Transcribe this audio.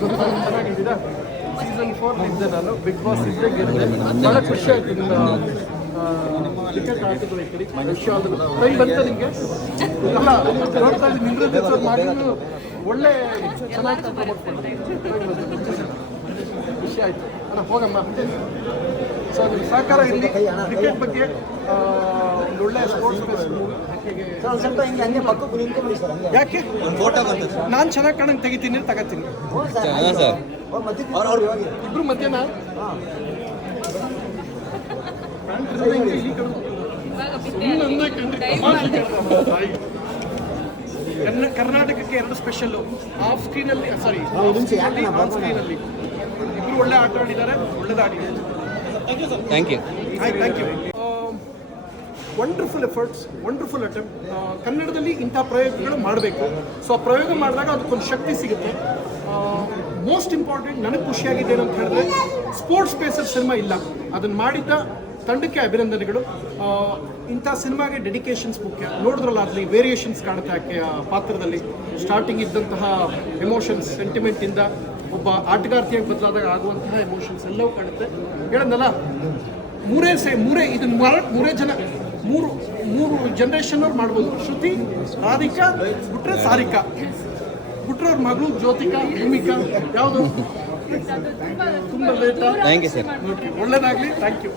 ಚೆನ್ನಾಗಿದ್ದೀರಾ? ಸೀಸನ್ 4 ಇದ್ದೆ ನಾನು, ಬಿಗ್ ಬಾಸ್ ಇದ್ದೇ ಗೆದ್ದೆ. ಭಾಳ ಖುಷಿ ಆಯ್ತು ನಿಮ್ಮ ಕ್ರಿಕೆಟ್ ಆಟದ ವೈಖರಿ. ಟೈಮ್ ಬಂತ ನಿಮಗೆ? ಅಲ್ಲ, ನೋಡ್ತಾ ಇದ್ದೀನಿ ನಿಂದ್ರ ದಿವಸ ಮಾಡಿ ಒಳ್ಳೆ ಚೆನ್ನಾಗಿ ಖುಷಿ ಆಯಿತು. ಅಣ್ಣ ಹೋಗಮ್ಮ. ಸೊ ನಿಮ್ಮ ಸಹಕಾರ ಇಲ್ಲಿ ಕ್ರಿಕೆಟ್ ಬಗ್ಗೆ ಒಂದು ಒಳ್ಳೆ ಸ್ಪೋರ್ಟ್ಸ್ ಬೇಸ್ಡ್ ಮೂವಿ. ಯಾಕೆ ನಾನು ಚೆನ್ನಾಗಿ ಕಾಣಂಗೆ ತೆಗಿತೀನಿ, ತಗೋತೀನಿ. ಇಬ್ರು ಮಧ್ಯಾಹ್ನ ಕರ್ನಾಟಕಕ್ಕೆ 2 ಸ್ಪೆಷಲ್ಲು ಆಫ್ ಸ್ಕ್ರೀನಲ್ಲಿ, ಸಾರಿ ಆನ್ ಸ್ಕ್ರೀನಲ್ಲಿ ಇಬ್ಬರು ಒಳ್ಳೆ ಆಟ ಆಡಿದ್ದಾರೆ, ಒಳ್ಳೆದಾಗಿದೆ. Thank you. Thank you. Wonderful efforts, wonderful attempt. ಕನ್ನಡದಲ್ಲಿ ಇಂಥ ಪ್ರಯೋಗಗಳು ಮಾಡಬೇಕು. ಸೊ ಆ ಪ್ರಯೋಗ ಮಾಡಿದಾಗ ಅದಕ್ಕೊಂದು ಶಕ್ತಿ ಸಿಗುತ್ತೆ. ಮೋಸ್ಟ್ ಇಂಪಾರ್ಟೆಂಟ್ ನನಗೆ ಖುಷಿಯಾಗಿದೆ ಅಂತ ಹೇಳಿದ್ರೆ ಸ್ಪೋರ್ಟ್ಸ್ ಬೇಸ್ಡ್ ಸಿನಿಮಾ ಇಲ್ಲ, ಅದನ್ನು ಮಾಡಿದ್ದ ತಂಡಕ್ಕೆ ಅಭಿನಂದನೆಗಳು. ಇಂಥ ಸಿನಿಮಾಗೆ ಡೆಡಿಕೇಶನ್ಸ್ ಮುಖ್ಯ. ನೋಡಿದ್ರಲ್ಲ ಅದರಲ್ಲಿ ವೇರಿಯೇಷನ್ಸ್ ಕಾಣುತ್ತೆ ಆಕೆ ಆ ಪಾತ್ರದಲ್ಲಿ. ಸ್ಟಾರ್ಟಿಂಗ್ ಇದ್ದಂತಹ ಎಮೋಷನ್ಸ್, ಸೆಂಟಿಮೆಂಟಿಂದ ಒಬ್ಬ ಆಟಗಾರ್ತಿಯಾಗಿ ಬದಲಾದಾಗ ಆಗುವಂತಹ ಎಮೋಷನ್ಸ್ ಎಲ್ಲವೂ ಕಾಣುತ್ತೆ. ಹೇಳಂದಲ್ಲ, ಮೂರೇ ಇದನ್ನು ಮೂರೇ ಜನ, ಮೂರು ಜನ್ರೇಷನ್ ಅವ್ರು ಮಾಡ್ಬೋದು. ಶ್ರುತಿ, ರಾಧಿಕಾ ಬಿಟ್ರೆ ಸಾರಿಕಾ, ಬಿಟ್ರೆ ಅವ್ರ ಮಗಳು ಜ್ಯೋತಿಕಾ, ಭೂಮಿಕಾ, ಯಾವುದು ತುಂಬ late. Thank you sir. Okay, ಒಳ್ಳೇದಾಗಲಿ. Thank you.